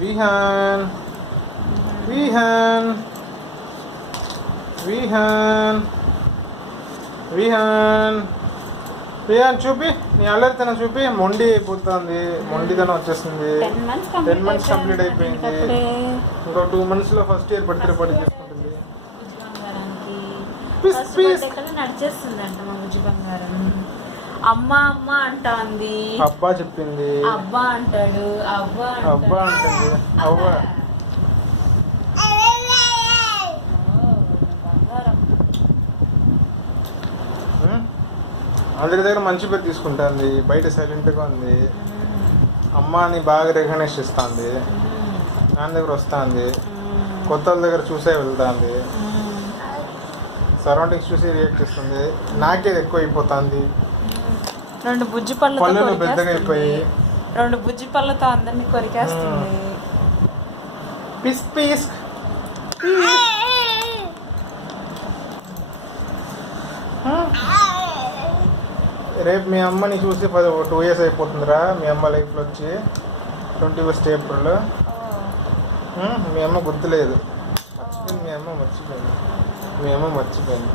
విహాన్ విహాన్ విహాన్ విహాన్ విహాన్ చూపి నీ అల్లరితనం చూపి మొండి అయిపోతుంది, మొండితనం వచ్చేస్తుంది. 10 months కంప్లీట్ అయిపోయింది. ఇంకో 2 months లో ఫస్ట్ ఇయర్ బర్త్డే పార్టీ చేసుకుంటుంది. నడిచేస్తుందంట మా బుజ్జి బంగారం. అమ్మ అమ్మ అంటాంది, అబ్బా చెప్పింది, అబ్బా అంటాడు, అబ్బా అబ్బా అంటుంది, అవ్వ అందరి దగ్గర మంచి పేరు తీసుకుంటుంది, బయట సైలెంట్గా ఉంది. అమ్మ అని బాగా రికగ్నైజ్ ఇస్తుంది, నాన్న దగ్గర వస్తుంది, కొత్త వాళ్ళ దగ్గర చూసే వెళ్తుంది, సరౌండింగ్స్ చూసి రియాక్ట్ చేస్తుంది. నాకేది ఎక్కువ అయిపోతుంది, 2 బుజ్జి పళ్ళు పెద్దగా అయిపోయి 2 బుజ్జి పళ్ళతో అందరినీ కొరికేస్తుంది. పీస్ పీస్ రేపు మీ అమ్మని చూసి 2 years అయిపోతుందిరా. మీ అమ్మ లైఫ్లో వచ్చి 21st April. మీ అమ్మ గుర్తులేదు, మీ అమ్మ మర్చిపోయింది, మీ అమ్మ మర్చిపోయింది.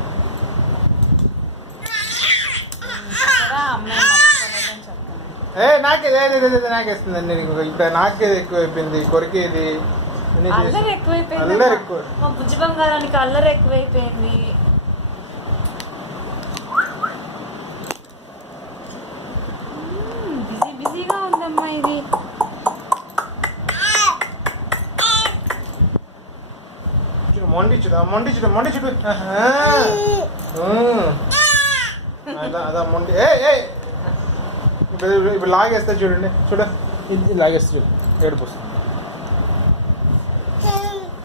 నాకేస్తుంది అన్ని. ఇప్పుడు నాకేది ఎక్కువ అయిపోయింది, కొరికేది అల్లరి ఎక్కువైపోయింది. మా బుజ్జి బంగారానికి అల్లరి ఎక్కువైపోయింది. బిజీగా ఉందమ్మా ఇది. మొండి చూడు, మొండి చూడు, మొండి చూడు. అదా మొండి. ఇప్పుడు లాగేస్తే చూడండి, చూడు, ఇది లాగేస్తే చూడు, ఏడుపు వస్తుంది.